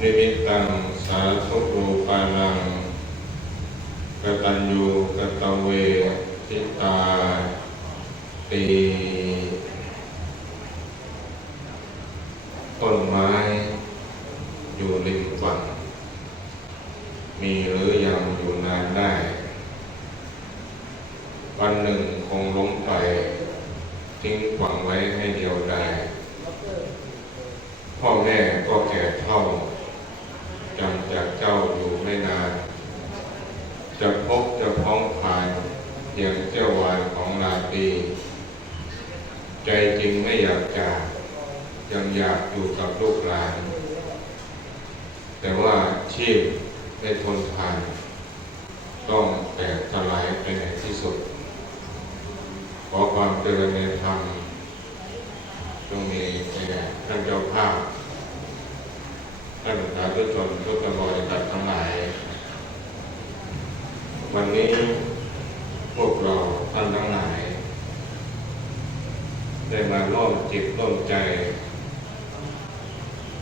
นิมิตังสาธุรูปานังกตัญญูกตเวทิตาตีต้นไม้อยู่ริมฝั่งมีหรือยังอยู่นานได้ วันหนึ่งคงล้มไป ทิ้งฝังไว้ให้เดียวได้ พ่อแม่ก็แก่เท่า จากเจ้าอยู่ไม่นาน จะพบจะพ้องผ่านเพียงเจ้าวานของลาตรีใจจริงไม่อยากจากยังอยากอยู่กับลูกหลาน แต่ว่าชีพได้ทนทาน ต้องแตกสลายไปในที่สุด ขอความเจริญในธรรมจงมีแก่ท่านเจ้าภาพ ท่านสาธุชนทุกบริษัททั้งหลาย วันนี้พวกเราท่านทั้งหลาย ได้มาร่วมจิตร่วมใจ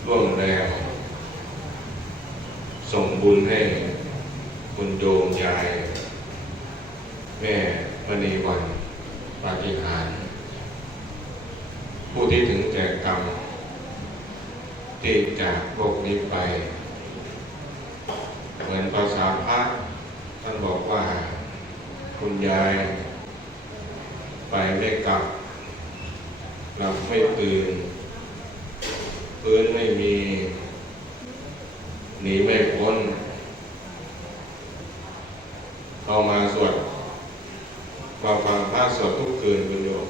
ร่วมแรงส่งบุญให้คุณโยมยาย แม่มณีวันปาฏิหาร ผู้ที่ถึงแก่กรรม ที่จากโลกนี้ไป เหมือนภาษาพระท่านบอกว่า คุณยาย ไปไม่กลับหลับไม่ตื่นพื้นไม่มี หนีไม่พ้นเข้ามาสวดมาฟังพระสวดทุกคืนคุณโยม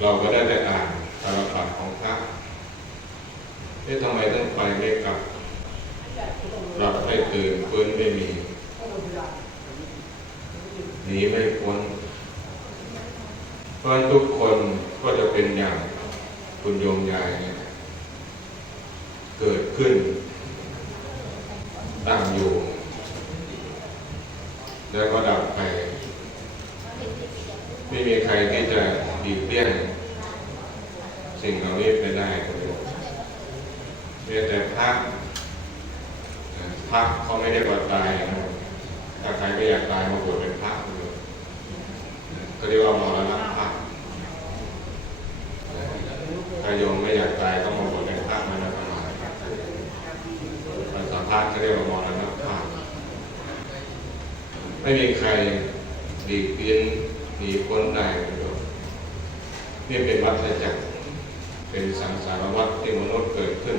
เราก็ได้ได้อ่านตารปัดของพระเอ๊ะทำไมต้องไปไม่กลับ หลับไม่ตื่นฟื้นไม่มี หนีไม่พ้น เพ ราะทุกคนก็จะเป็นอย่างคุณโยมยายเนี่ยเกิดขึ้นตั้งอยู่ แล้วก็ดับไป ไม่มีใครที่จะดีเลี่ยงสิ่งเหล่านี้ไปได้คุณโยมเพียงแต่พระพระเขาไม่ได้ว่าตายนะถ้าใครไม่อยากตายมาบวชเป็นพระคุณโยก็เรียกว่ามรณะพระถ้าโยมไม่อยากตายต้องมาบวชเป็นพระมานะประมาณภาษาพระก็เรียกว่ามรณะพระไม่มีใครดีเลี่ยงหนีพ้นได้คุณโยนี่เป็นวัฏจักรเป็นสังสารวัฏที่มนุษย์เกิดขึ้น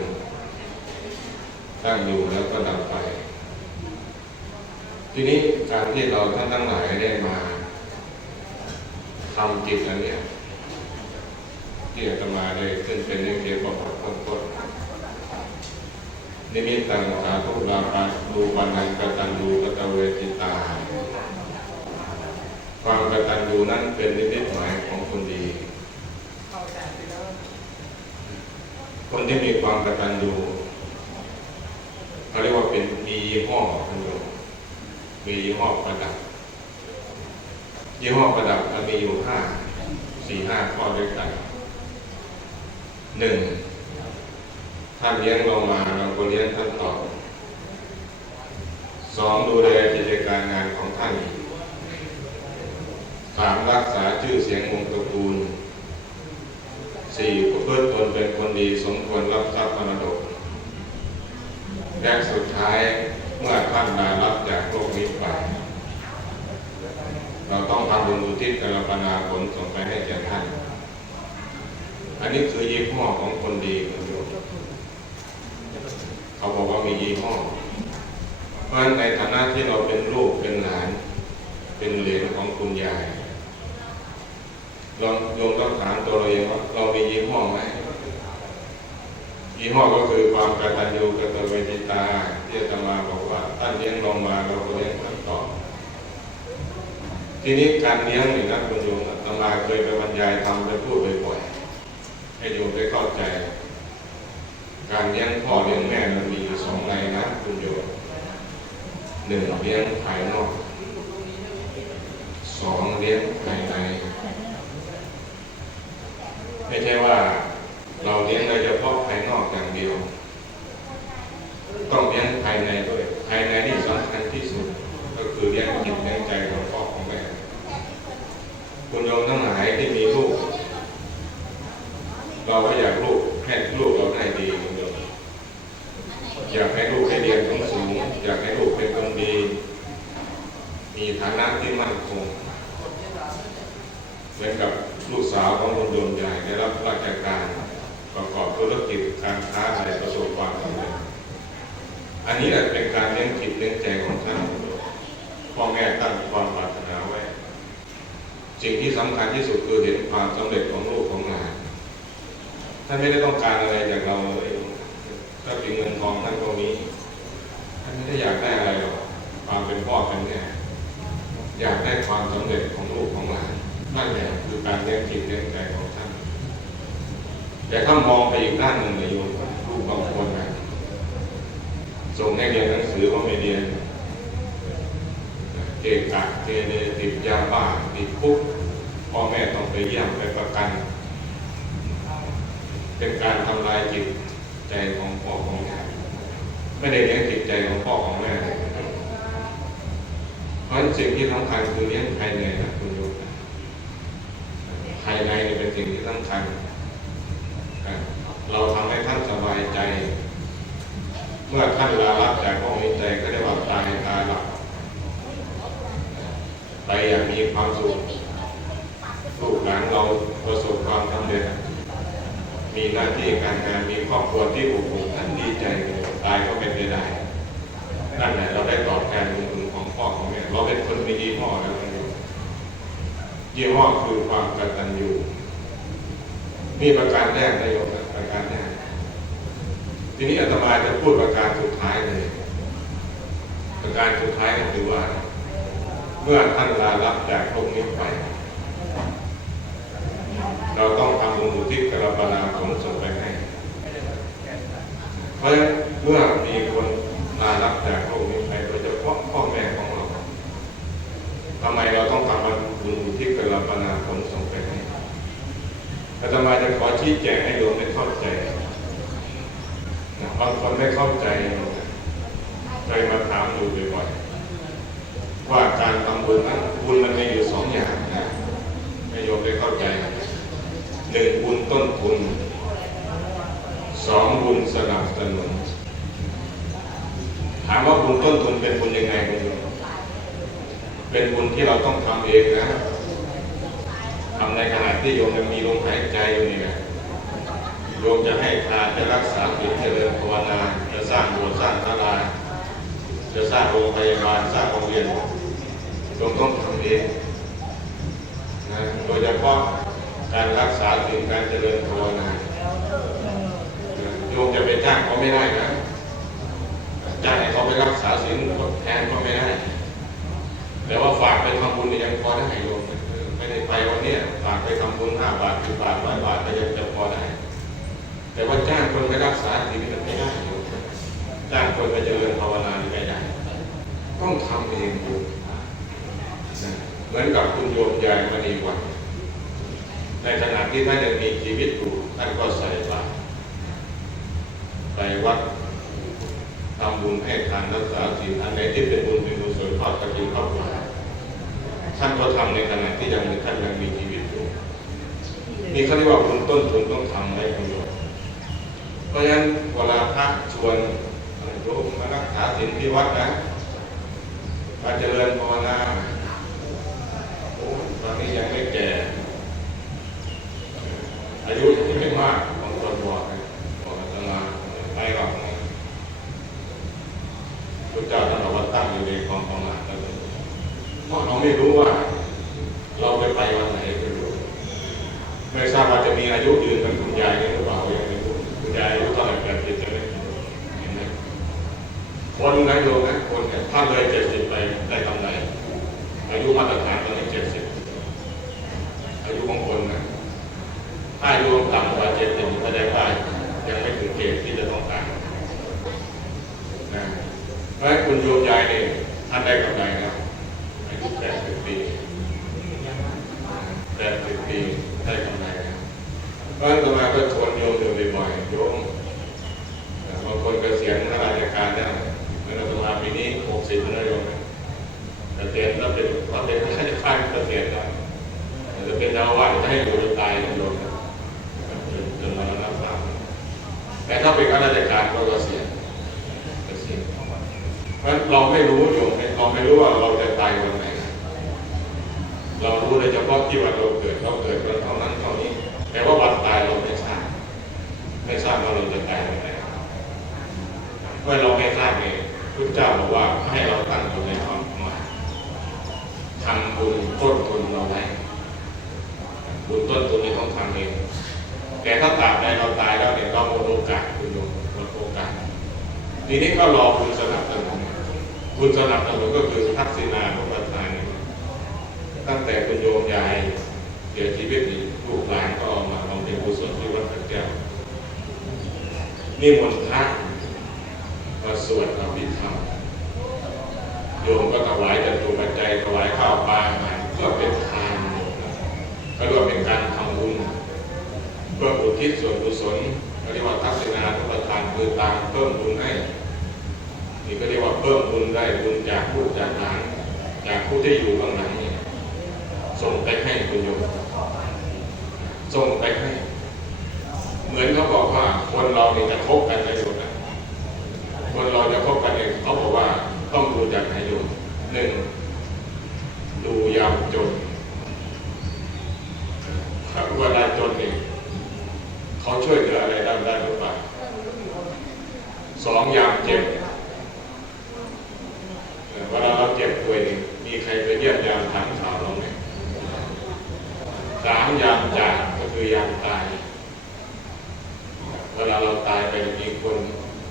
ตั้งอยู่แล้วก็ดับไป ทีนี้การที่เราท่านทั้งหลายได้มาทำจิตอันเนี้ย ที่อาตมาได้ขึ้นเป็นนิเทศประวัติต้นต้นนิมิตตังสาธุลาภาดูปันนังกตันดูกตเวทิตา ความกตัญญูนั้นเป็นนิมิตหมายของคนดี คนที่มีความกตัญญูเขาเรียกว่าเป็นมียี่ห้อท่านโยมมียี่ห้อประดับยี่ห้อประดับมันมีอยู่ห้าสี่ห้าข้อด้วยกัน หนึ่งท่านเลี้ยงเรามาเราก็เลี้ยงท่านตอบสองดูแลกิจการงานของท่านสามรักษาชื่อเสียงวงตระกูลสี่เพื่อตนเป็นคนดีสมควรรับทรัพย์มรดกและสุดท้ายเมื่อท่านได้รับจากโลกนี้ไป เราต้องทำบุญอุทิศกรปนาผลส่งไปให้แก่ท่าน อันนี้คือยี่ห้อของคนดีคุณโยมเขาบอกว่ามียี่ห้อ เพราะฉะนั้นในฐานะที่เราเป็นลูกเป็นหลาน เป็นเหลนของคุณยายลองโยมต้องถามตัวเราเองว่าเรามียี่ห้อไหมยี่ห้อก็คือความกตัญญูกตเวทิตา ที่อาตมาบอกว่าท่านเลี้ยงลงมาเราก็เลี้ยงท่านต่อทีนี้การเลี้ยงนี่นะคุณโยมอาตมาเคยไปบรรยายทำไปพูดบ่อยๆ ให้โยมได้เข้าใจ การเลี้ยงพ่อเลี้ยงแม่มันมีสองในนะคุณโยมหนึ่งเลี้ยงภายนอกสองเลี้ยงภายใน ไม่ใช่ว่าเราเลี้ยงโดยเฉพาะภายนอกอย่างเดียว ถากให้ลูกให้เรียนสูงสูงอยากให้ลูกเป็นคนดี มีฐานะที่มั่นคงเหมือนกับลูกสาวของคุณโยมใหญ่ได้รับราชการประกอบธุรกิจการค้าอะไรประสบความสำเร็จอันนี้แหละเป็นการเลี้ยงจิตเลี้ยงใจของท่านพ่อแม่ตั้งความปรารถนาไว้ สิ่งที่สำคัญที่สุดคือเห็นความสำเร็จของลูกของหลาน ท่านไม่ได้ต้องการอะไรจากเราเลยถ้าถึงเงินทองท่านก็มีท่านไม่ได้อยากได้อะไรหรอกความเป็นพ่อเป็นแม่อยากได้ความสำเร็จของลูกของหลานนั่นแหละคือการเลี้ยงจิตเลี้ยงใจของท่าน แต่ถ้ามองไปอีกด้านหนึ่งเลยโยมลูกบางคนนะส่งให้เรียนหนังสือว่าไม่เรียนเกะกะเกเรติดยาบ้าติดคุกพ่อแม่ต้องไปเยี่ยมไปประกัน เป็นการทำลายจิตใจของพ่อของแม่ไม่ได้เลี้ยงจิตใจของพ่อของแม่เลยเพราะสิ่งที่สำคัญคือเลี้ยงภายในนะคุณโยมภายในเป็นสิ่งที่สำคัญเราทำให้ท่านสบายใจ เมื่อท่านลาลับจากห้องนี้ใจก็ได้ว่าตายตายหลับไปอย่างมีความสุขลูกหลานเราประสบความสำเร็จ มีหน้าที่การงานมีครอบครัวที่อบอุ่นท่านดีใจตายก็เป็นไปได้นั่นแหละเราได้ตอบแทนบุญคุณของพ่อของแม่เราเป็นคนมียี่ห้อแล้วยี่ห้อคือความกตัญญูนี่ประการแรกนายโยมนะประการแรกทีนี้อาตมาจะพูดประการสุดท้ายเลย ประการสุดท้ายก็คือว่า เมื่อท่านลาลับจากโลกนี้ไป เราต้องทำบุญอุทิศกรบนาของส่งไปให้ เพราะเมื่อมีคนลาลับจากโลกนี้ไปโดยเฉพาะพ่อแม่ของเราทำไมเราต้องทำบุญอุทิศกรบนาของส่งไปให้อาตมาจะขอชี้แจงให้โยมได้เข้าใจบางคนไม่เข้าใจเคยมาถามอยู่บ่อยๆว่าการทำบุญนั้นบุญมันมีอยู่สองอย่างนะให้โยมได้เข้าใจ หนึ่งบุญต้นทุนสองบุญสนับสนุนถามว่าบุญต้นทุนเป็นบุญยังไงคุณโยมเป็นบุญที่เราต้องทำเองนะทำในขณะที่โยมยังมีลมหายใจอยู่นี่นะโยมจะให้ทานจะรักษาศีลเจริญภาวนาจะสร้างโบสถ์สร้างศาลาจะสร้างโรงพยาบาลสร้างโรงเรียนโยมต้องทำเองนะโดยเฉพาะ การรักษาศีลการเจริญภาวนาโยมจะไปจ้างเขาไม่ได้นะจ้างให้เขาไปรักษาศีลแทนก็ไม่ได้ แต่ว่าฝากไปทำบุญยังพอได้โยมไม่ได้ไปวันนี้ฝากไปทำบุญห้าบาทสิบบาทร้อยบาทก็ยังจะพอได้ แต่ว่าจ้างคนไปรักษาศีลมันไม่ได้โยมจ้างคนไปเจริญภาวนาไม่ได้ ต้องทำเองโยมเหมือนกับคุณโยมยายมณีวัน ในขณะที่ท่านยังมีชีวิตอยู่ท่านก็ใส่บาตรไปวัดทำบุญให้ทานรักษาศีลอันไหนที่เป็นบุญเป็นกุศลทอดกระถิ่นทอดปลาท่านก็ทำในขณะที่ยังท่านยังมีชีวิตอยู่นี่เขาเรียกว่าคุณต้นทุนต้องทำให้คุณโยมเพราะฉะนั้นเวลาพระชวนโยมมารักษาศีลที่วัดนะมาเจริญภาวนาโอ้ตอนนี้ยังไม่แก่ อายุที่ไม่มากบางคนบอกนะบอกอาตมาไปหรอกพระเจ้าท่านบอกว่าตั้งอยู่ในความประมาทแล้วเพราะเรา ไม่รู้ว่า เราจะไปวันไหนไม่รู้ไม่ทราบว่าจะมีอายุยืนกับคุณยายหรือเปล่ายังไม่รู้คุณยายอายุเท่าไหร่แปดสิบจะไม่เห็นไหมคนนะโยมนะคนเนี่ยถ้าเลยเจ็ดสิบไปได้กำไรอายุมาตรฐานตอนนี้เจ็ดสิบอายุของคนนะถ้าอายุต่ำกว่าเจ็ดสิบแสดงว่ายังไม่ถึงเกณฑ์ที่จะต้องการนะเพราะคุณโยมยายเนี่ยท่านได้กำไรนะอายุแปดสิบปีแปดสิบปีได้กำไรนะ เพราะฉะนั้นต่อมาก็ชวนโยมอยู่บ่อยๆโยมบางคนเกษียณราชการแล้วเมื่อต่อมาปีนี้หกสิบแล้วโยมเกษียณแล้วเป็นพระเป็นข้าราชการเกษียณแล้วจะเป็นดาววันให้อยู่จนตายนะโยมนะ จนมรณภาพแต่ถ้าเป็นข้าราชการก็เกษียณ เพราะฉะนั้นเราไม่รู้โยมเราไม่รู้ว่าเราจะตายวันไหน เรารู้เลยเฉพาะที่ว่าเราเกิดเราเกิดวันเท่านั้นเท่านี้ แต่ว่าวันตายเราไม่ทราบไม่ทราบว่าเราจะตายวันไหนเมื่อเราไม่ทราบเองพุทธเจ้าบอกว่าให้เราตั้งอยู่ในความประมาท ทำบุญต้นทุนเราไว้บุญต้นทุนนี้ต้องทำเองแต่ถ้าตราบใดเราตายแล้วเนี่ยเราหมดโอกาสคุณโยมหมดโอกาสทีนี้ก็รอบุญสนับสนุนบุญสนับสนุนก็คือทักษิณานุปทานเนี่ยตั้งแต่คุณโยมยายเสียชีวิตนี่ลูกหลานก็เอามาบำเพ็ญกุศลที่วัดพระแก้วนิมนต์พระมาสวดอภิธรรมโยมก็ถวายจตุปัจจัย ถวายข้าวปลาอาหารเพื่อเป็นทานก็รว่าเป็นการทำบุญเพื่ออุทิศส่วนกุศลก็เรียกว่าทักษิณานุปทานคือตามเพิ่มบุญให้นี่ก็เรียกว่าเพิ่มบุญได้บุญจากผู้จากหลานจากผู้ที่อยู่ข้างหลังนี่ส่งไปให้คุณโยมส่งไปให้ เหมือนเขาบอกว่าคนเราเนี่ยจะคบกันในโยมนะคนเราจะคบกันเนี่ยเขาบอกว่าต้องดูจากไหนโยมหนึ่งดูยามจนครับเวลาจนเนี่ยเขาช่วยเหลืออะไรได้ได้หรือเปล่าสองยามเจ็บ เอ่อเวลาเราเจ็บป่วยนี่มีใครไปเยี่ยมยามถามข่าวเราไหมสามยามจากก็คือยามตาย เวลาเราตายไปมีคน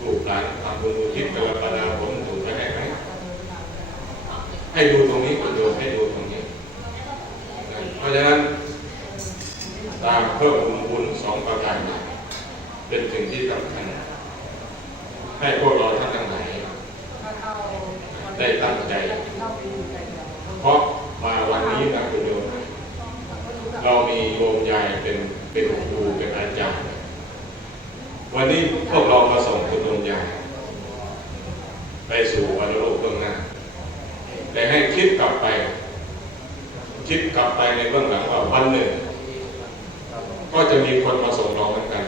ลูกหลานทำบุญอุทิศไปวันประดาผมถูกไปให้ไหมให้ดูตรงนี้คุณโยมให้ดูตรงนี้นะเพราะฉะนั้น ตามเพิ่มบุญบุญสองประการเนี่ยเป็นสิ่งที่สำคัญ ให้พวกเราท่านทั้งหลาย ได้ตั้งใจ เพราะมาวันนี้นะคุณโยมเรามีโยมยายเป็นเป็นครูเป็นอาจารย์ วันนี้พวกเรามาส่งคุณโยมยายไปสู่วันโลกเบื้องหน้า แต่ให้คิดกลับไป คิดกลับไปในเบื้องหลังว่าวันหนึ่ง ก็จะมีคนมาส่งเราเหมือนกัน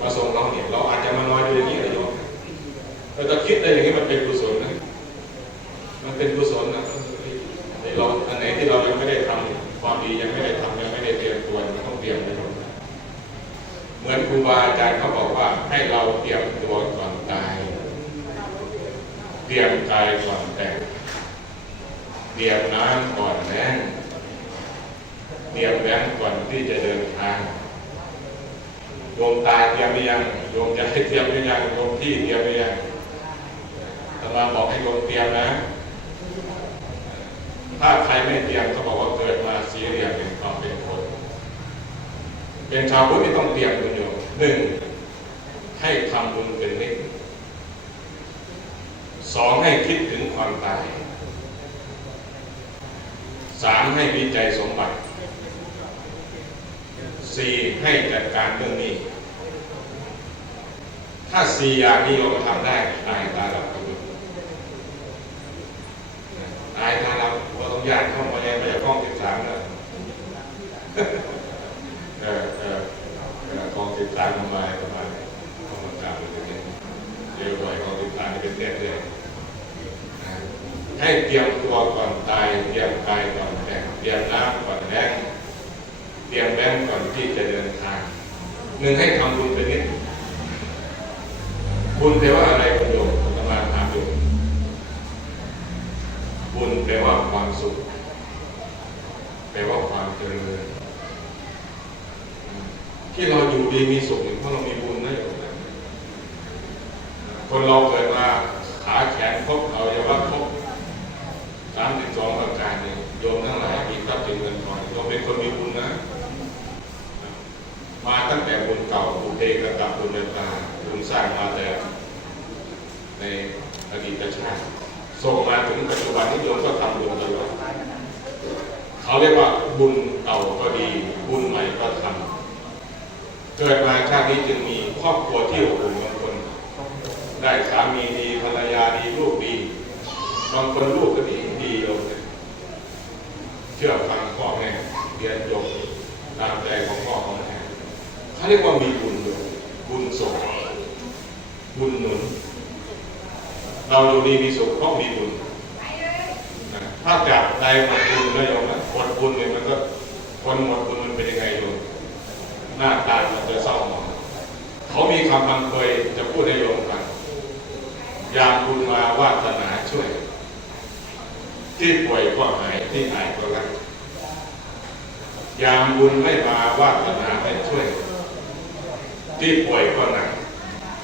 มาส่งเราเนี่ยเราอาจจะมานอยดูอย่างนี้เลยโยม เราจะคิดได้อย่างนี้มันเป็นกุศลนะ มันเป็นกุศลนะไอ้เราอันไหนที่เรายังไม่ได้ทำความดียังไม่ได้ทำยังไม่ได้เตรียมตัวมันต้องเตรียมไว้ก่อนเหมือนครูบาอาจารย์เขาบอกว่าให้เราเตรียมตัวก่อนตาย เตรียมกายก่อนแต่งเตรียมน้ำก่อนแล้งเตรียมแล้งก่อนที่จะเดินทางโยมตาเตรียมหรือยังโยมจะให้เตรียมหรือยังโยมที่เตรียมหรือยังตมาบอกให้โยมเตรียมนะ ถ้าใครไม่เตรียมเขาบอกว่าเกิดมาสีเหลี่ยมเป็นความเป็นคน เป็นชาวพุทธที่ต้องเตรียมคุณโยมหนึ่งให้ทำบุญเป็นนิ สองให้คิดถึงความตายสามให้วิจัยสมบัติสี่ให้จัดการเรื่องนี้ ถ้าสี่อย่างนี้เราทำได้ตายตาลับกันตายตาลับเราต้องยากเข้ามาในไม่ใช่กล้องสิบสามนะเออเออเออกล้องสิบสามมาประมาณกล้องกลางเป็นเด็กเยอะกว่ากล้องสิบสามเป็นเด็กเลยนะ ให้เตรียมตัวก่อนตายเตรียมกายก่อนแต่งเตรียมน้ำก่อนแรงเตรียมแบงก่อนที่จะเดินทางหนึ่งให้ทำบุญไปนิดบุญแปลว่าอะไรคุณโยมประมาถามโยมบุญแปลว่าความสุขแปลว่าความเจริญที่เราอยู่ดีมีสุขเพราะเรามีบุญนะโยมนะคนเราเกิดมาขาแขนครบเอาเยาวะครบสามสิบสองประการเนี่ยโยมทั้งหลายมีทรัพย์สินเงินทองโยมเป็นคนมีบุญนะ มาตั้งแต่บุญ เก่าบุญเทกกับบุญเนตาบุญสร้างมาแต่ในอดีตชาติส่งมาถึงปัจจุบันที่โยมก็ทำบุญตลอดเขาเรียกว่าบุญเก่าก็ดี บุญใหม่ก็ทำเกิดมาชาตินี้จึงมีครอบครัวที่อบอุ่นบางคน ได้สามีดีภรรยาดีลูกดีบางคนลูกก็ดีดีโยมเนี่ยเชื่อฟังพ่อแม่เรียนจบตามใจของพ่อของแม่เขาเรียกว่ามีบุญด้วยบุญส่งบุญหนุน เราอยู่ดีมีสุขเพราะมีบุญถ้าจากใจหมดบุญแล้วโยมนะหมดบุญเนี่ยมันก็คนหมดบุญมันเป็นยังไงโยมหน้าตามันจะเศร้าหมองเขามีคำบังเคยจะพูดให้โยมฟังยามบุญมาวาสนาช่วย ที่ป่วยก็หายที่หายก็รักยามบุญไม่มาวาสนาไม่ช่วย ที่ป่วยก็หนัก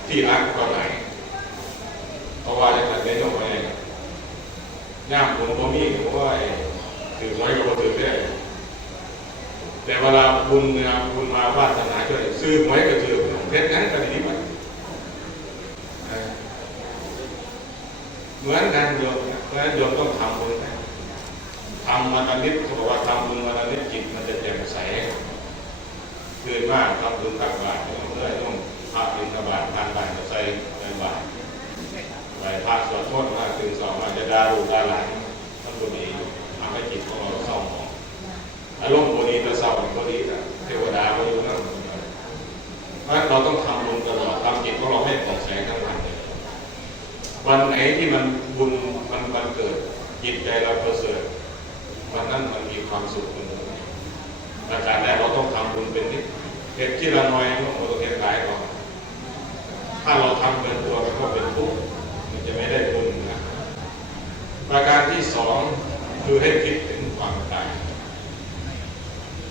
ที่รักก็ไหน เพราะว่าอย่างนั้นไม่ต้องไปย่ามบุญบ่มีเพราะว่าถือไว้ก็บ่ถือได้แต่เวลาบุญงาบุญมาวาสนาช่วยซื้อไว้ก็ถือเพชรนั้นก็ดีมันเหมือนกันโยมนะเพราะฉะนั้นโยมต้องทำบุญทำวันละนิดเขาบอกว่าทำบุญวันละนิดจิตมันจะแจ่มใสคือมากทำบุญตักบาตรเมื่อต้องพระบิณฑบาตทานบาตรใส่ในบาตร ไหวพระสวดมนต์มาถึงสองมาจะดาลูกดาหลานท่านบุญนี้ทำให้จิตของเราเศร้าหมองอารมณ์บุญนี้จะเศร้าบุญนี้เทวดาไม่รู้นั่นเพราะเราต้องทำบุญตลอดทำจิตของเราให้ผ่องใสงทั้งวันเลยวันไหนที่มันบุญมันมันเกิดจิตใจเราประเสริฐวันนั้นมันมีความสุขมันประการแรกเราต้องทำบุญเป็นนิดเหตุที่ละน้อยมันต้องเหตุหลายก่อนถ้าเราทำเกินตัวมันก็เป็นทุกข์ ไม่ได้บุญนะประการที่สองคือให้คิดถึงความตาย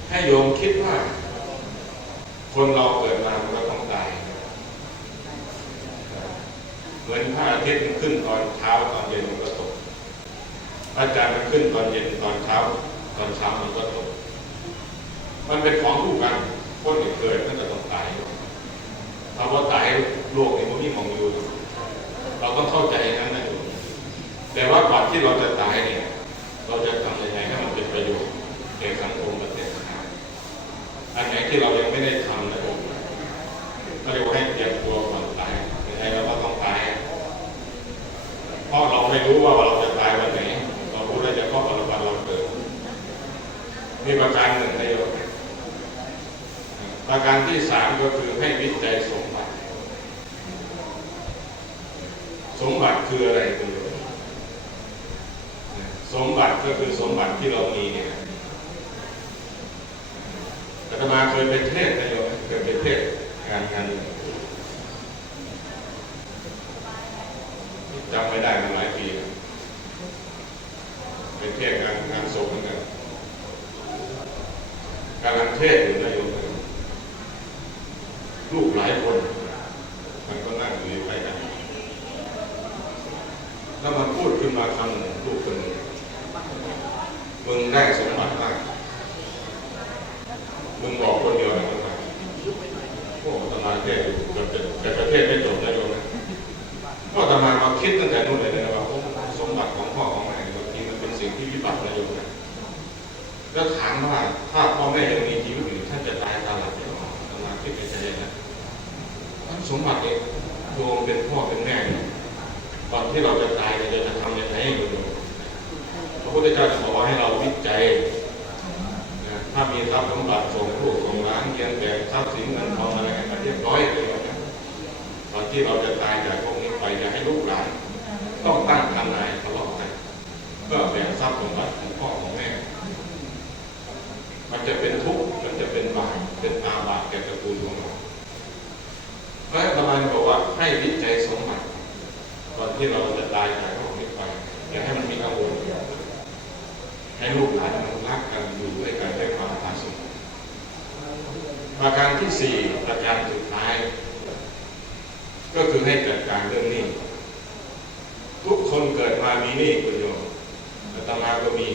ให้โยมคิดว่า คนเราเกิดมามันก็ต้องตาย เหมือนพระอาทิตย์มันขึ้นตอนเช้าตอนเย็นมันก็ตกพระจันทร์มันขึ้นตอนเย็นตอนเช้า ตอนเช้ามันก็ตก มันเป็นของคู่กันคนที่เกิดมันก็ต้องตายถ้าว่าตายโลกนี้มันมีของอยู่ เรา ต้องเข้าใจอย่างนั้นนะอยู่แต่ว่าก่อนที่เราจะตายเนี่ย เราจะทำยังไงให้มันเป็นประโยชน์แก่สังคมประเทศชาติอันไหนที่เรายังไม่ได้ทำนะผมก็เรียกว่าให้เตรียมตัวก่อนตายยังไงเราก็ต้องตายเพราะเราไม่รู้ว่าเราจะตายวันไหน เรารู้ได้เฉพาะวันวันเราเกิดมีประการหนึ่งนายโยมประการที่สามก็คือให้วิจัยสมบัติ สมบัติคืออะไรคุณโยมสมบัติก็คือสมบัติที่เรามีเนี่ยอาตมาเคยไปเทศนะโยมเคยไปเทศงานงานหนึ่งจำไม่ได้มาหลายปีแล้วไปเทศน์งานงานศพเหมือนกันกำลังเทศน์อยู่นายโยมลูกหลายคน มันก็นั่งอยู่ใกล้กัน แล้วมันพูดขึ้นมาคำหนึ่งลูกคนหนึ่งมึงได้สมบัติมาก มึงบอกคนเดียวนะมึงมาโอ้ตมาเทศอยู่เกือบจะแต่ประเทศไม่จบนะโยมนะก็ตมามาคิดตั้งแต่นู่นเลยนะว่าโอ้สมบัติของพ่อของแม่บางทีมันเป็นสิ่งที่วิบัตินะโยมนะแล้วถามว่าถ้าพ่อแม่ยังมีชีวิตอยู่ท่านจะตายตาหลับหรือเปล่าตมาคิดในใจนะสมบัติเนี่ยโยม เป็นพ่อเป็นแม่เนี่ยก่อนที่เราจะตายเราจะทำยังไงให้ดูพระพุทธเจ้าจะบอให้เราวิจัยถ้ามีทรัพย์สมบัติส่งลูกส่งหลานเกียงแบ่ทรัพย์สินเงินทองอะไรกันเรียบร้อยเลยนะก่อนที่เราจะตายจากพวกนี้ไปอย่าให้ลูกหลานต้องตั้งทนายตลอดนะเพื่อแบ่งทรัพย์สมบัติของพ่อของแม่ มันจะเป็นทุกข์มันจะเป็นบาปเป็นอาบาปแก่ตระกูลของเราและประมาณบอกว่า ให้วิจัยสมบัติก่อนที่เราจะตายจากโลกนี้ไปอย่าให้มันมีกังวลให้ลูกหลานมันรักกันอยู่ด้วยกันด้วยความผาสุกประการที่สี่ประการสุดท้าย ก็คือให้จัดการเรื่องนี้ทุกคนเกิดมามีนี้คุณโยมอาตมาก็มี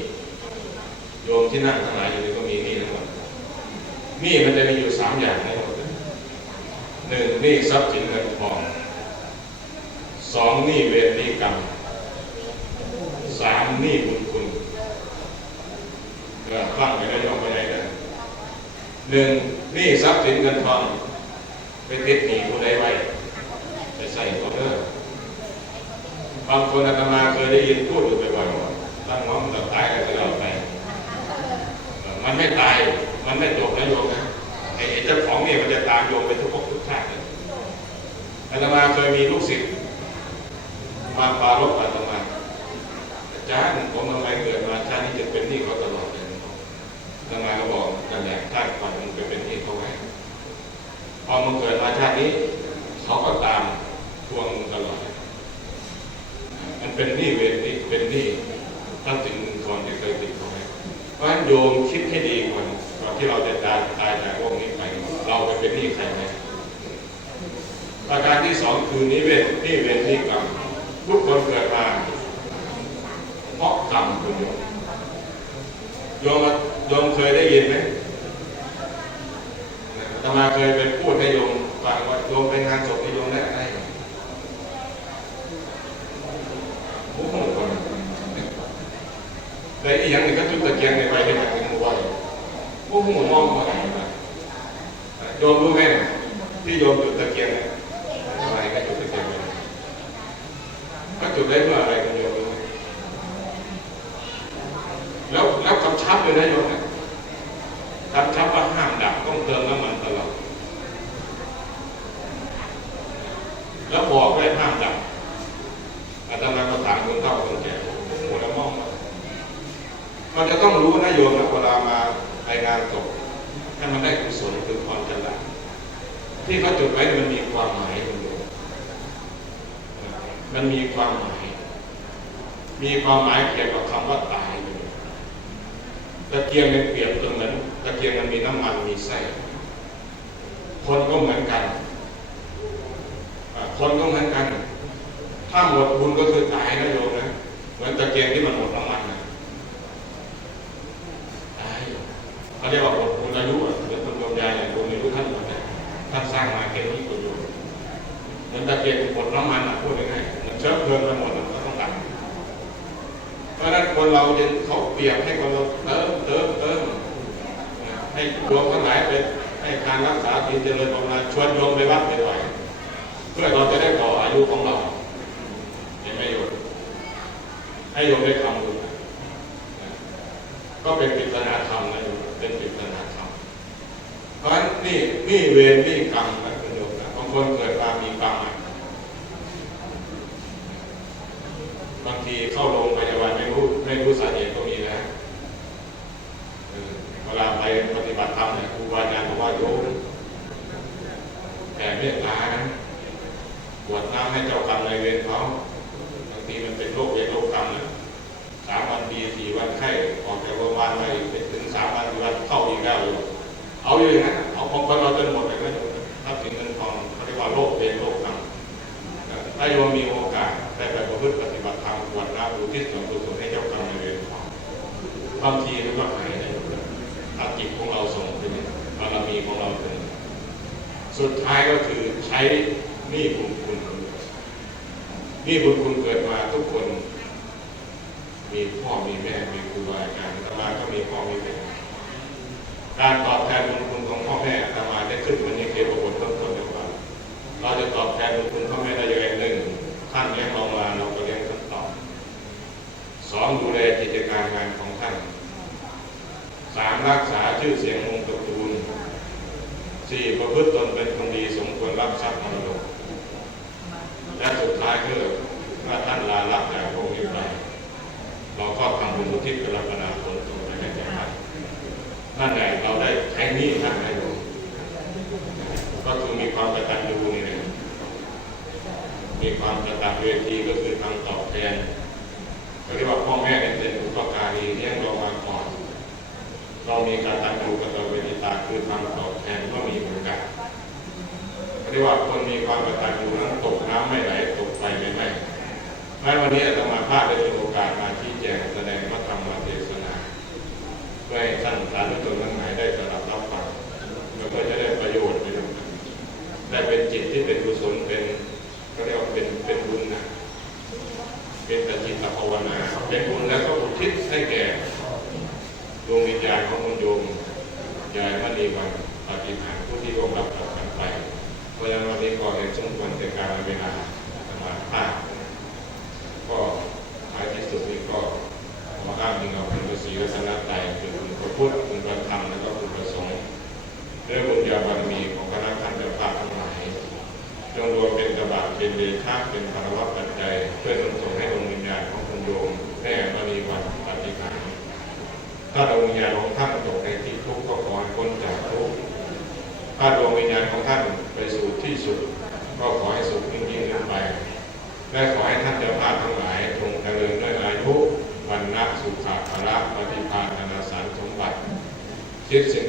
โยมที่นั่งทั้งหลายอยู่นี่ก็มีนี้ทั้งหมดนี้มันจะมีอยู่สามอย่างทั้งหมดหนึ่งนี้ทรัพย์สินเงินทอง สองนี้เวรนี้กรรมสามนี้บุญคุณเออฟังไปได้ยอมไปได้กันหนึ่งนี้ทรัพย์สินเงินทองไปติดหนี้ผู้ใดไว้ไปใส่ตัวเด้อบางคนอาตมาเคยได้ยินพูดอยู่บ่อยๆตั้งน้องจะตายก็จะเอาไป มันไม่ตาย มันไม่จบนะโยมนะไอ้เจ้าของเนี่ยมันจะตามโยมไปทุกภพทุกชาติเลยอาตมาเคยมีลูกศิษย์ มาปารบอาตมาอาจารย์ผมทำไมเกิดมาชาตินี้จะเป็นหนี้เขาตลอดเลยอาตมาก็บอกนั่นแหละชาติก่อนมึงไปเป็นหนี้เขาไว้พอมึงเกิดมาชาตินี้เขาก็ตามทวงมึงตลอด มันเป็นหนี้เวรนี้เป็นหนี้ทั้งสิ่งเงินทองที่เคยติดเขาไว้เพราะฉะนั้นโยมคิดให้ดีก่อนก่อนที่เราจะตายตายจากโลกนี้ไปเราไปเป็นหนี้ใครไหมประการที่สองคือนิเวศนี้เวรนี้กรรม ทุกคนเกิดมาเพราะกรรมคุณโยมโยมโยมเคยได้ยินไหมตมาเคยไปพูดให้โยมฟังว่าโยมไปงานศพที่โยมได้อะไรโอ้โหแต่อีกอย่างหนึ่งก็จุดตะเกียงในไฟที่มันถึงหัวอยู่โอ้โหมองมาอะไรนะโยมรู้ไหมที่โยมจุดตะเกียงเนี่ยทำไมก็จุดตะเกียงเลยก็ จุดได้เมื่ออะไรกันโยมแล้วแล้วกำชับเลยนะโยมเนี่ยกำชับว่าห้ามดับต้องเติมน้ำมันตลอดแล้วบอกไว้ห้ามดับอาตมาก็ถามคนเฒ่าคนแก่โอ้โหแล้วมองมามันจะต้องรู้นะโยมนะเวลามาในงานศพให้มันได้กุศลคือความฉลาดที่เขาจุดไว้มันมีความหมายคุณโยม มันมีความหมาย มีความหมายเกี่ยวกับคำว่าตายเลยตะเกียงมันเปรียบเสมือนตะเกียงมันมีน้ำมันมีไส้คนก็เหมือนกัน คนก็เหมือนกัน ถ้าหมดบุญก็คือตายนะโยมนะ เหมือนตะเกียงที่มันหมดน้ำมันนะ คนมีความกตัญญูนั้นตกน้ำไม่ไหลตกไฟไม่ไหม้แม้วันนี้อาตมาภาพได้มีโอกาสมาชี้แจงแสดงพระธรรมเทศนาเพื่อให้ท่านสาธุชนทั้งหลายได้สดับรับฟังแล้วก็จะได้ประโยชน์ไปด้วยได้เป็นจิตที่เป็นกุศลเป็นก็เรียกว่าเป็นเป็นบุญนะเป็นตจิตภาวนาเป็นบุญแล้วก็อุทิศให้แก่ดวงวิญญาณของคุณโยมยายมณีวันปฏิหารผู้ที่ร่วมรับ เพราะฉะนั้นวันนี้ก็เห็นสมควรในการเวลาสมาภาก็ท้ายที่สุดนี้ก็มาอ้างอิงเอาคุณพระศรีรัตนตรัยคือคุณพระพุทธคุณพระธรรมแล้วก็คุณพระสงฆ์ด้วยบุญญาบารมีของคณะท่านเจ้าภาพทั้งหลายจงรวมเป็นกระบาดเทเป็นเดชะเป็นภารวะปัจจัยเพื่อส่งส่งให้ดวงวิญญาณของคุณโยมแม่มณีวันปฏิหารย์ถ้าดวงวิญญาณของท่านตกในที่ทุกข์ก็ขอให้พ้นจากทุกข์ถ้าดวงวิญญาณของท่านไปสู่ที่สุด ก็ขอให้สุขยิ่งยิ่งขึ้นไป และขอให้ท่านเจ้าภาพทั้งหลายจงเจริญด้วยอายุวันนะสุขภาระปฏิภาณอนาสารสมบัติ คิ